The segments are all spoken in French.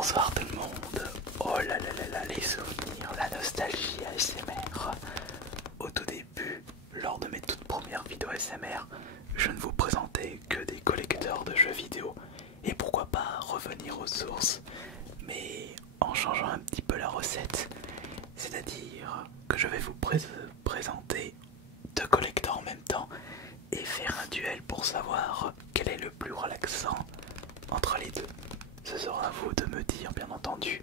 Bonsoir tout le monde. Oh là là là là, les souvenirs, la nostalgie ASMR. Au tout début, lors de mes toutes premières vidéos ASMR, je ne vous présentais que des collecteurs de jeux vidéo. Et pourquoi pas revenir aux sources, mais en changeant un petit peu la recette. C'est-à-dire que je vais vous présenter deux collecteurs en même temps et faire un duel pour savoir quel est le plus relaxant entre les deux. Ce sera à vous de me dire, bien entendu,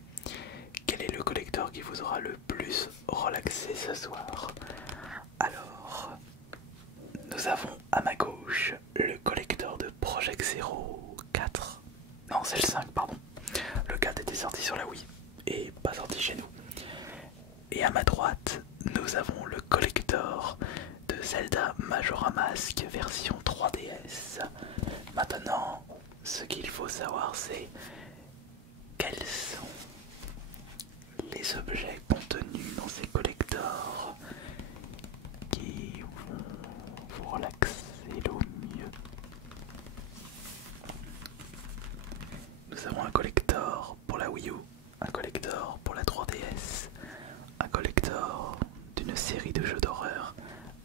quel est le collecteur qui vous aura le plus relaxé ce soir. Alors, nous avons à ma gauche le collecteur de Project Zero 4. Non, c'est le 5, pardon. Le 4 était sorti sur la Wii et pas sorti chez nous. Et à ma droite, nous avons le collector de Zelda Majora Mask version 3DS. Maintenant, ce qu'il faut savoir, c'est quels sont les objets contenus dans ces collectors qui vont vous relaxer le mieux. Nous avons un collector pour la Wii U, un collector pour la 3DS, un collector d'une série de jeux d'horreur,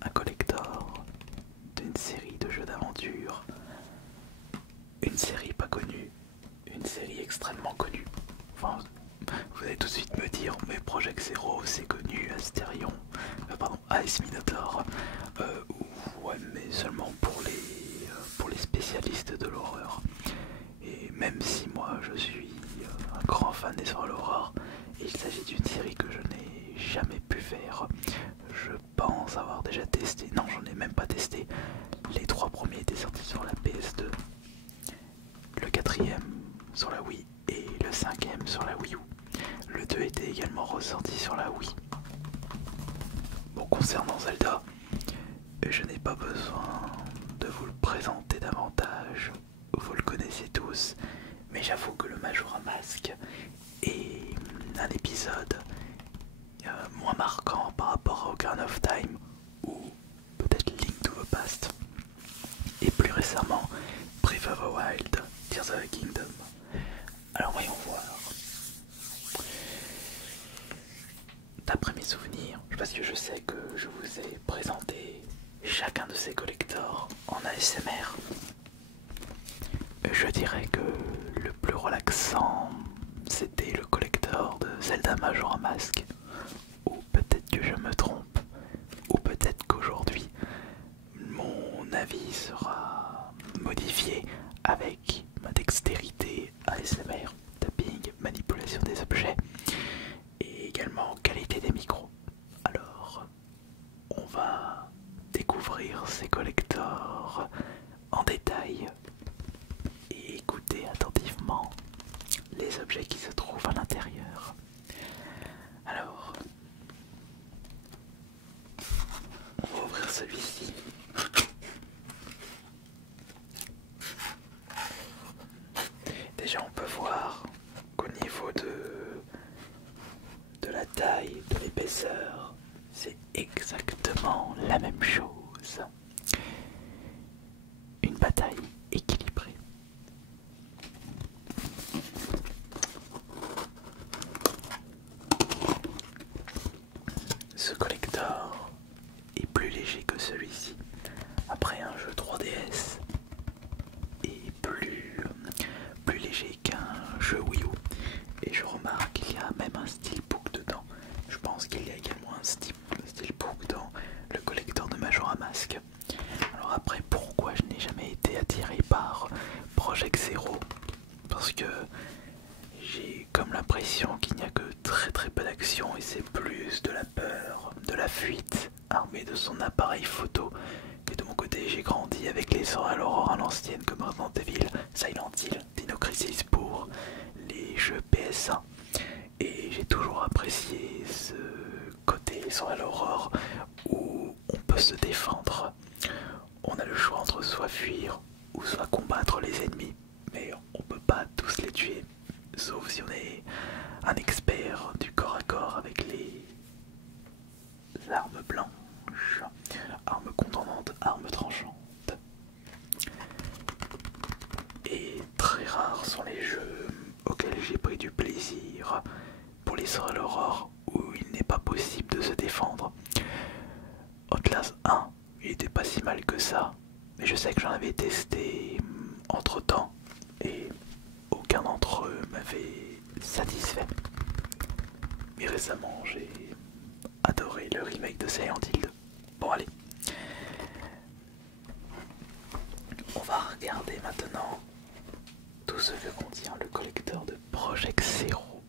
un collector d'une série de jeux d'aventure, une série pas connue, une série extrêmement connue. Enfin, vous allez tout de suite me dire, mais Project Zero c'est connu, Asterion, pardon, AS Minotaur, ouais, mais seulement pour les spécialistes de l'horreur. Et même si moi je suis un grand fan des soirées l'horreur, il s'agit d'une série que je n'ai jamais pu faire. Je pense avoir déjà testé, non j'en ai même pas testé. Les 3 premiers étaient sortis sur la PS2, le 4ème sur la Wii et le 5ème sur la Wii U. Le 2 était également ressorti sur la Wii. Bon, concernant Zelda, je n'ai pas besoin de vous le présenter davantage, vous le connaissez tous, mais j'avoue que le Majora Mask est un épisode moins marquant par rapport à Ocarina of Time ou peut-être Link to the Past et plus récemment Breath of the Wild, Tears of the Kingdom. Alors voyons voir. D'après mes souvenirs, parce que je sais que je vous ai présenté chacun de ces collectors en ASMR, je dirais que le plus relaxant c'était le collector de Zelda Majora Mask. Ou peut-être que je me trompe, ou peut-être qu'aujourd'hui mon avis sera modifié avec ma dextérité ASMR, tapping, manipulation des objets et également qualité des micros. Alors, on va découvrir ces collectors en détail et écouter attentivement les objets qui se trouvent à l'intérieur. Alors, on va ouvrir celui-ci. Déjà on peut voir qu'au niveau de la taille, de l'épaisseur, c'est exactement la même chose. Une bataille équilibrée. Ce collector est plus léger que celui-ci. Après un jeu 3DS est plus léger qu'un jeu Wii U. Et je remarque qu'il y a même un steelbook dedans. Je pense qu'il y a également un steelbook dans le collector de Majora Mask. Alors après, pourquoi je n'ai jamais été attiré par Project Zero? Parce que j'ai comme l'impression qu'il n'y a que très peu d'action et c'est plus de la peur, de la fuite, armé de son appareil photo. Et de mon côté, j'ai grandi avec les soirées à l'aurore à l'ancienne comme Resident Evil, Silent Hill, Dino Crisis pour les jeux PS1. Et j'ai toujours apprécié ce côté soirée à l'aurore où on peut se défendre. On a le choix entre soit fuir ou soit combattre les ennemis, mais on peut pas tous les tuer, sauf si on est un expert du corps à corps avec les armes blanches, armes contendantes, armes tranchantes. Et très rares sont les jeux auxquels j'ai pris du plaisir dire pour l'histoire de l'aurore où il n'est pas possible de se défendre. Outlast 1, il était pas si mal que ça, mais je sais que j'en avais testé entre temps et aucun d'entre eux m'avait satisfait. Mais récemment j'ai adoré le remake de Silent Hill 2. Bon allez, on va regarder maintenant tout ce que contient le collecteur de Project Zero,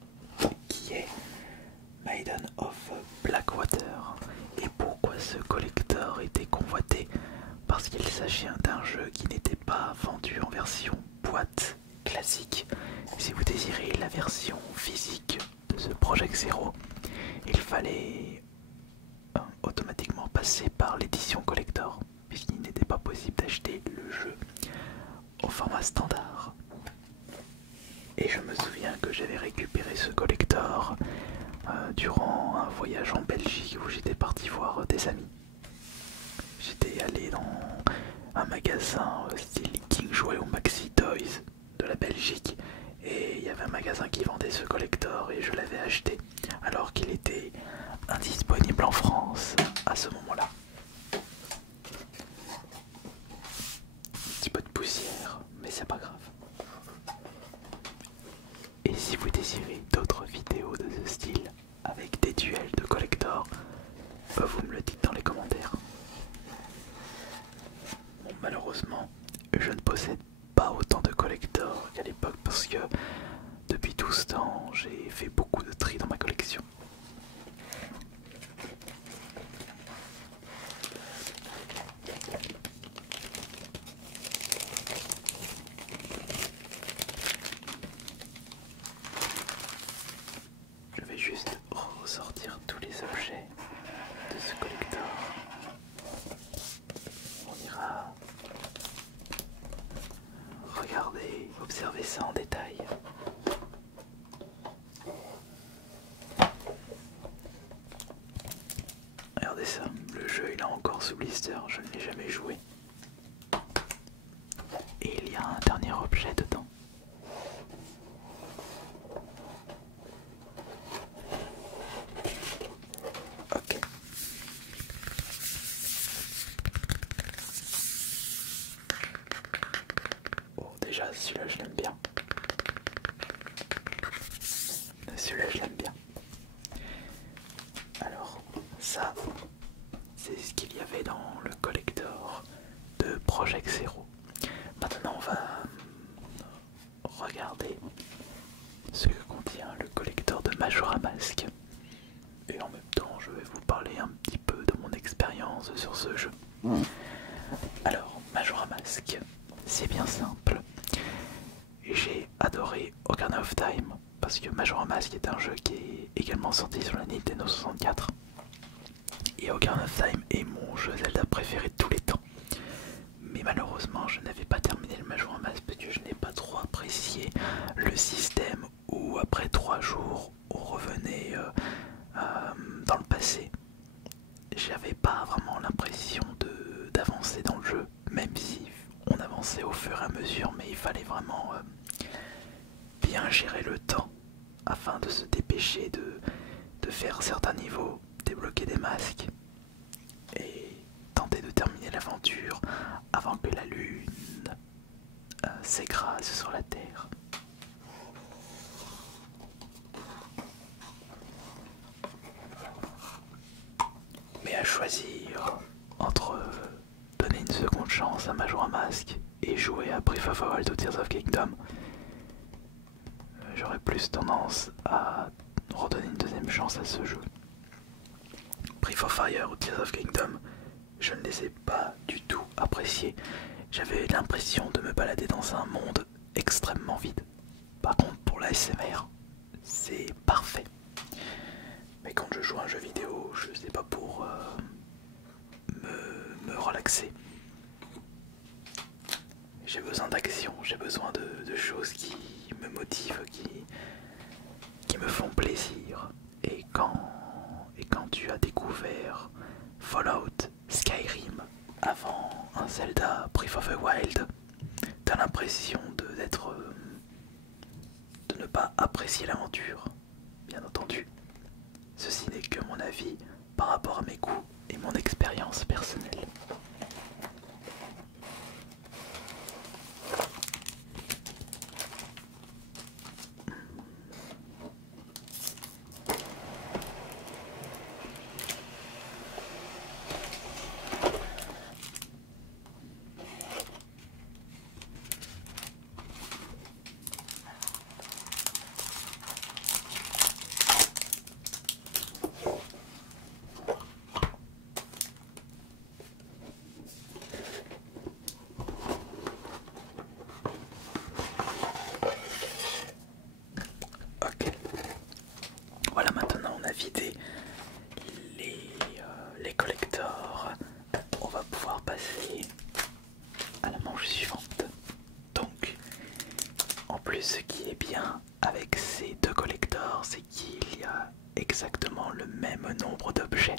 qui est Maiden of Blackwater. Et pourquoi ce collecteur était convoité? Parce qu'il s'agit d'un jeu qui n'était pas vendu en version boîte classique. Si vous désirez la version physique de ce Project Zero, il fallait automatiquement passer par l'édition collector, puisqu'il n'était pas possible d'acheter le jeu au format standard. Et je me souviens que j'avais récupéré ce collector durant un voyage en Belgique où j'étais parti voir des amis. J'étais allé dans un magasin style King Jouet ou Maxi Toys de la Belgique et il y avait un magasin qui vendait ce collector et je l'avais acheté alors qu'il était indisponible en France à ce moment-là. Un petit peu de poussière, mais c'est pas grave. Et si vous désirez d'autres vidéos de ce style avec des duels de collector, vous me le dites dans les commentaires. Bon, malheureusement, je ne possède pas autant de collector qu'à l'époque parce que depuis tout ce temps, j'ai fait beaucoup de tri dans ma collection. Je vais juste ressortir tous les objets de ce collector. On ira regarder, observer ça en détail. Regardez ça, le jeu il est encore sous blister, je ne l'ai jamais joué. Et il y a un dernier objet dedans. Ok. Bon, déjà celui-là je l'aime bien. Celui-là je l'aime bien. Alors, ça, c'est ce qu'il y avait dans le collector de Project Zero. Maintenant, on va regarder ce que contient le collector de Majora Mask. Et en même temps, je vais vous parler un petit peu de mon expérience sur ce jeu. Alors, Majora Mask, c'est bien simple. J'ai adoré Ocarina of Time parce que Majora Mask est un jeu qui est également sorti sur la Nintendo 64. Et Ocarina of Time est mon jeu Zelda préféré de tous les temps. Mais malheureusement, je n'avais pas terminé le Majora Mask parce que je n'ai pas trop apprécié le système où après 3 jours, on revenait dans le passé. J'avais pas vraiment l'impression d'avancer dans le jeu, même si on avançait au fur et à mesure, mais il fallait vraiment bien gérer le temps afin de se dépêcher de faire certains niveaux, débloquer des masques et tenter de terminer l'aventure avant que la lune s'écrase sur la terre. Mais à choisir entre donner une seconde chance à Majora Mask et jouer à Breath of the Wild ou Tears of Kingdom, j'aurais plus tendance à redonner une deuxième chance à ce jeu. Breath of Fire ou Tears of Kingdom, je ne les ai pas du tout appréciés. J'avais l'impression de me balader dans un monde extrêmement vide. Par contre, pour l'ASMR, c'est parfait. Mais quand je joue à un jeu vidéo, je sais pas, pour me relaxer. J'ai besoin d'action, j'ai besoin de choses qui me motivent, qui me font plaisir. Et quand tu as découvert Fallout, Skyrim, avant un Zelda Breath of the Wild, t'as l'impression de ne pas apprécier l'aventure. bien entendu. Ceci n'est que mon avis par rapport à mes goûts et mon expérience personnelle. Ok, voilà, maintenant on a vidé les collectors. On va pouvoir passer à la manche suivante. Donc, en plus, ce qui est bien avec ces deux collectors, c'est qu'il y a exactement le même nombre d'objets.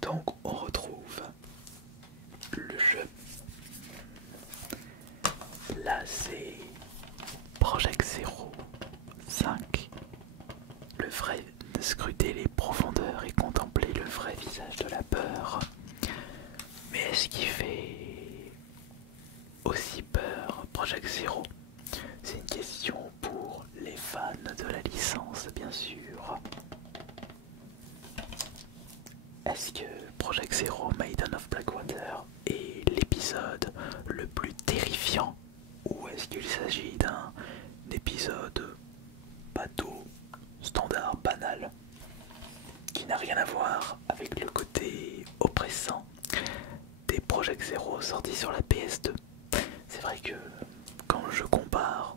Donc, on retrouve le jeu. Là, c'est Project Zero 5. Le vrai, de scruter les profondeurs et contempler le vrai visage de la peur. Mais est-ce qu'il fait aussi peur Project Zero? C'est une question pour les fans de la licence, bien sûr. Est-ce que Project Zero Maiden of Blackwater est l'épisode le plus terrifiant, ou est-ce qu'il s'agit d'un épisode bateau, standard, banal, qui n'a rien à voir avec le côté oppressant des Project Zero sortis sur la PS2? C'est vrai que quand je compare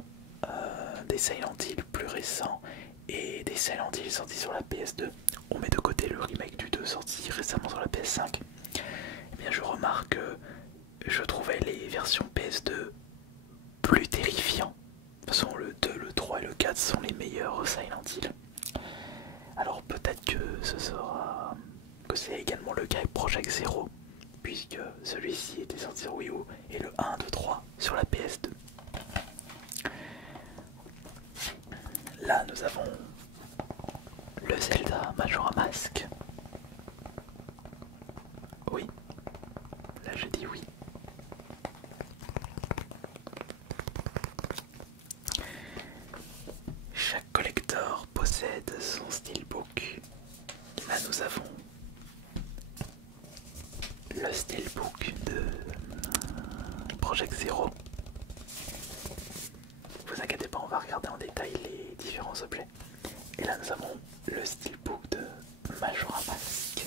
des Silent Hill plus récents et des Silent Hill sortis sur la PS2, on met de côté le remake du 2 sorti récemment sur la PS5, et bien je remarque que je trouvais les versions PS2 plus terrifiants. De toute façon, le 2, le 3 et le 4 sont les meilleurs Silent Hill. Alors peut-être que c'est également le cas avec Project Zero, puisque celui-ci était sorti sur Wii U et le 1, 2, 3 sur la PS2. Là, nous avons le Zelda Majora Mask. Oui, là je dis oui. Chaque collector possède son steelbook. Là, nous avons le steelbook de Project Zero. Vous inquiétez pas, on va regarder en détail les différents objets. Et là nous avons le steelbook de Majora Mask.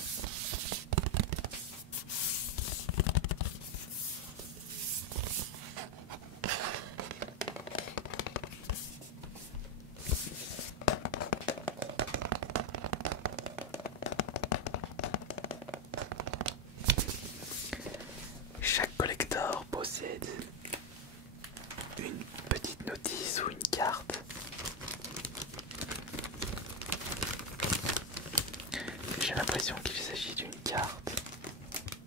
Chaque collector possède une petite notice ou une carte. J'ai l'impression qu'il s'agit d'une carte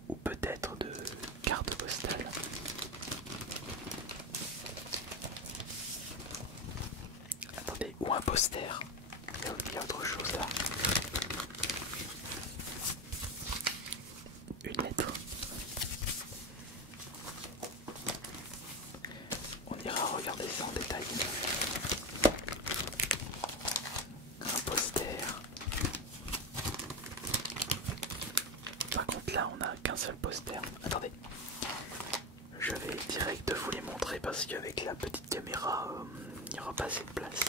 ou peut-être de carte postale. Attendez, ou un poster. Il y a autre chose là. Une lettre. On ira regarder ça en détail. Un poster. Par contre là on n'a qu'un seul poster. Attendez. Je vais direct vous les montrer parce qu'avec la petite caméra, il n'y aura pas assez de place.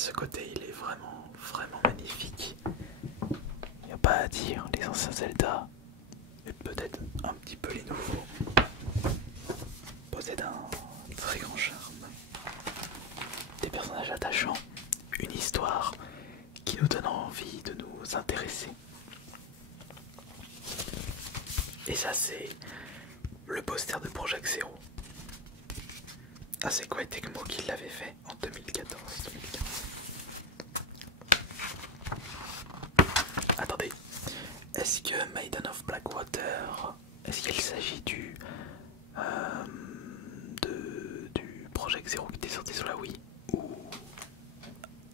ce côté, il est vraiment magnifique. Il n'y a pas à dire, les anciens Zelda, et peut-être un petit peu les nouveaux, possèdent un très grand charme. Des personnages attachants, une histoire qui nous donne envie de nous intéresser. Et ça, c'est le poster de Project Zero. Ah, c'est quoi Tecmo qui l'avait fait en 2014-2015. Attendez, est-ce que Maiden of Blackwater, est-ce qu'il s'agit du Project Zero qui était sorti sur la Wii ou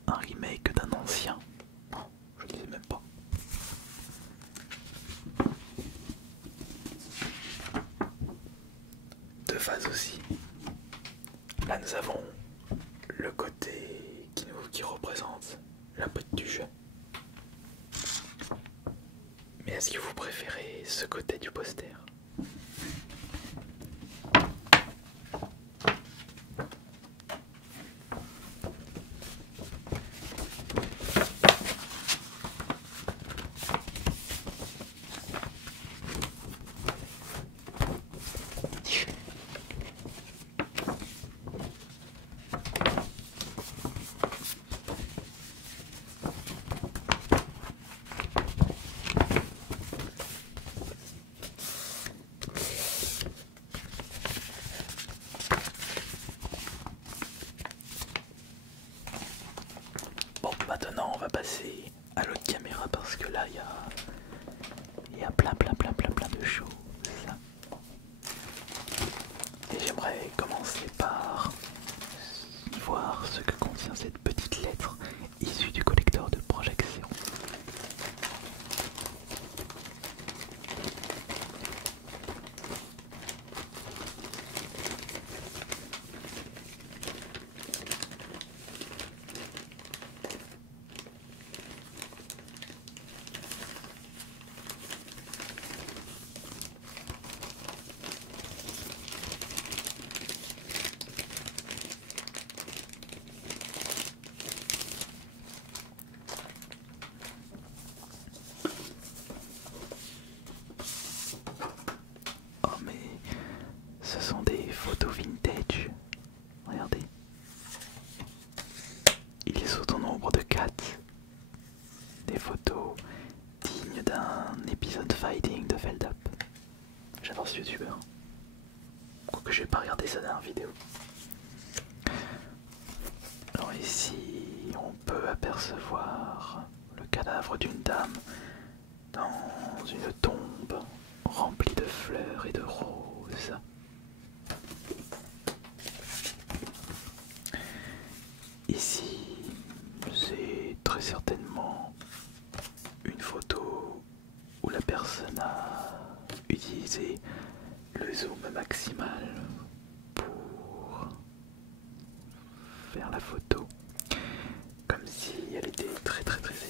un remake d'un ancien? Non, je ne sais même pas. Deux phases aussi. Là nous avons le côté qui représente la boîte du jeu. Mais est-ce que vous préférez ce côté du poster? Bon, maintenant on va passer à l'autre caméra parce que là il y a plein de choses. Et j'aimerais commencer par voir ce que contient cette petite lettre issue du collecteur de Project Zero. Oh mais ce sont des photos vintage, regardez. Ils sont au nombre de 4. Des photos dignes d'un épisode fighting de Feld Up. J'adore ce youtubeur. Quoique je vais pas regarder sa dernière vidéo. Alors ici on peut apercevoir le cadavre d'une dame dans une tombe remplie de fleurs et de roses. Ici, c'est très certainement une photo où la personne a utilisé le zoom maximal pour faire la photo, comme si elle était très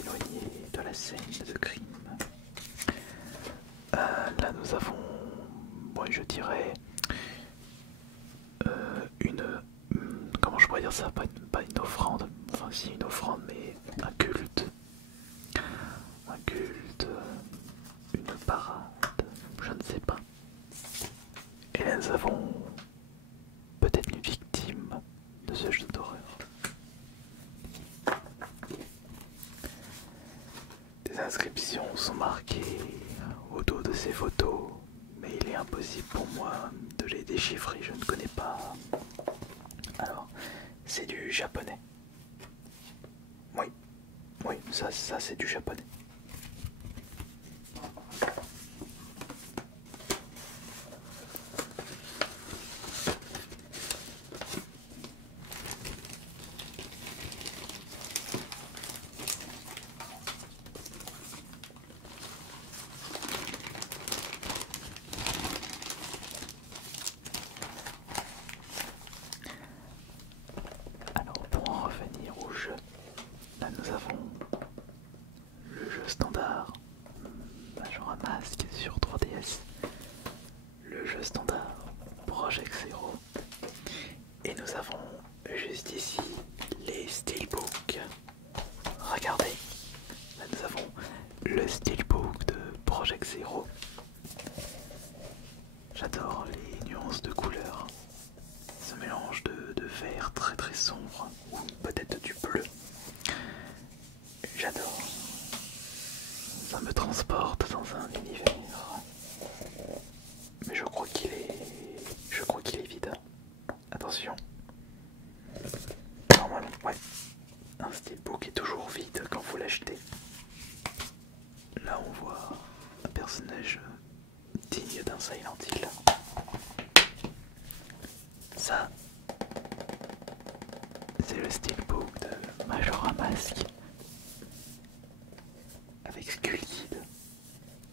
éloignée de la scène de crime. Là nous avons, moi je dirais, comment je pourrais dire ça, pas une offrande, enfin si une offrande, mais un culte, une parade, je ne sais pas. Et là nous avons peut-être une victime de ce jeu d'horreur. Des inscriptions sont marquées au dos de ces photos, mais il est impossible pour moi de les déchiffrer, je ne connais pas. Alors, c'est du japonais. Oui, ça c'est du japonais. Alors pour en revenir au jeu, là nous avons le jeu standard Majora Mask sur 3DS, le jeu standard Project Zero, et nous avons juste ici les steelbooks vert très très sombre, ou peut-être du bleu. J'adore. Ça me transporte dans un univers. Mais je crois qu'il est vide. Attention. Normalement, ouais. Un steelbook est toujours vide quand vous l'achetez. Là on voit un personnage digne d'un Silent Hill. Ça, c'est le steelbook de Majora Mask avec Skull Kid.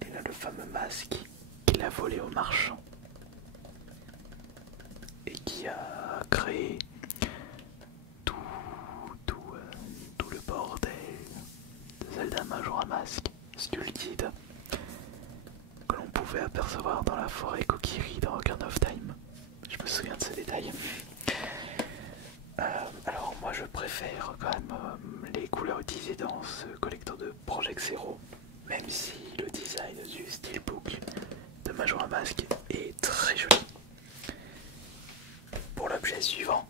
Et là le fameux masque qu'il a volé au marchand et qui a créé tout, tout le bordel de Zelda Majora Mask. Skull Kid que l'on pouvait apercevoir dans la forêt Kokiri dans Ocarina of Time. Je me souviens de ces détails. Alors moi je préfère quand même les couleurs utilisées dans ce collecteur de Project Zero, même si le design du steelbook de Majora Mask est très joli. Pour l'objet suivant,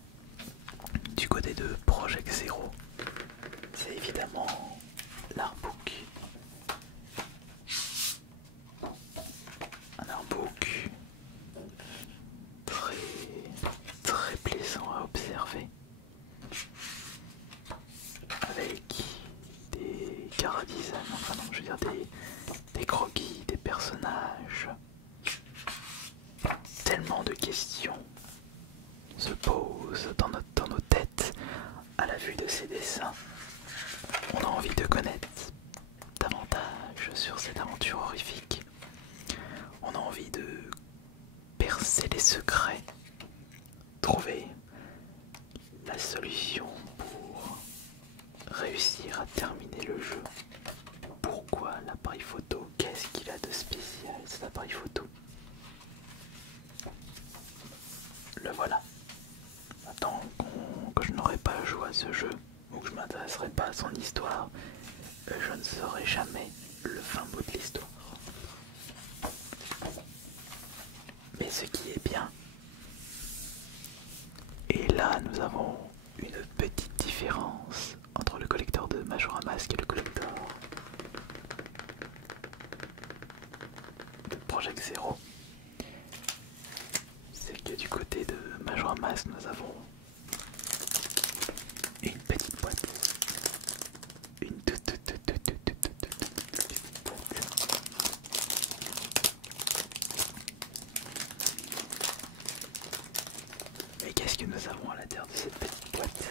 du côté de Project Zero, c'est évidemment l'artbook. Un artbook très plaisant à observer, avec des chara-design, enfin non, je veux dire des croquis, des personnages. Tellement de questions se posent dans nos têtes à la vue de ces dessins. On a envie de connaître davantage sur cette aventure horrifique. On a envie de percer les secrets, trouver la solution pour réussir à terminer le jeu. Pourquoi l'appareil photo? Qu'est-ce qu'il a de spécial cet appareil photo? Le voilà. Maintenant que je n'aurai pas joué à ce jeu, ou que je ne m'intéresserai pas à son histoire, je ne saurai jamais le fin mot de l'histoire. Mais ce qui est bien, et là nous avons une petite différence entre le collecteur de Majora Mask et le collecteur de Project Zero, c'est que du côté de Majora Mask nous avons une petite boîte. Une toute petite boîte. Mais qu'est-ce que nous avons à l'intérieur de cette petite boîte?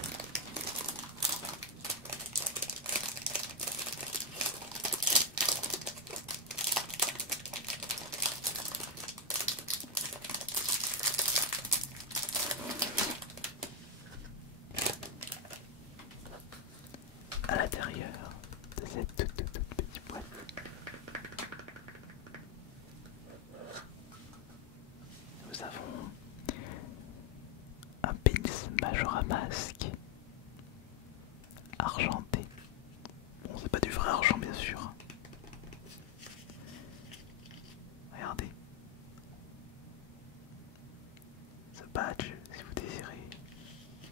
À l'intérieur de cette toute petite boîte, nous avons un pins Majora Mask argenté. Bon, c'est pas du vrai argent bien sûr. Regardez. Ce badge, si vous désirez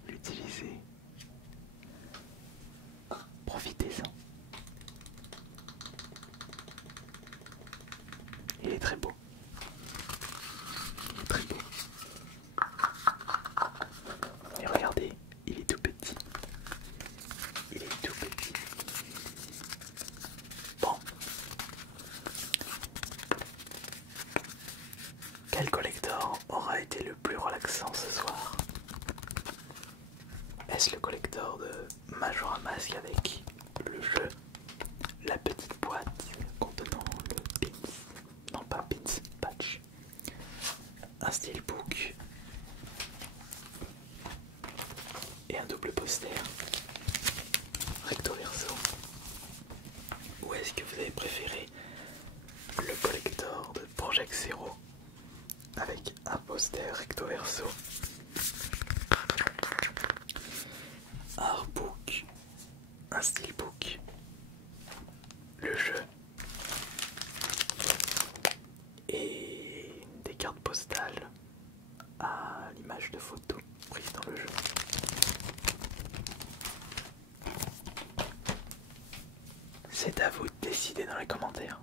l'utiliser, profitez-en. Il est très beau. Il est très beau. Et regardez, il est tout petit. Il est tout petit. Bon. Quel collector aura été le plus relaxant ce soir? Est-ce le collector de Majora Mask avec le jeu, la petite boîte contenant le pins, non pas pins, patch, un steelbook et un double poster recto verso? Ou est-ce que vous avez préféré le collector de Project Zero avec un poster recto verso, un artbook, un steelbook, le jeu et des cartes postales à l'image de photo prise dans le jeu. C'est à vous de décider dans les commentaires.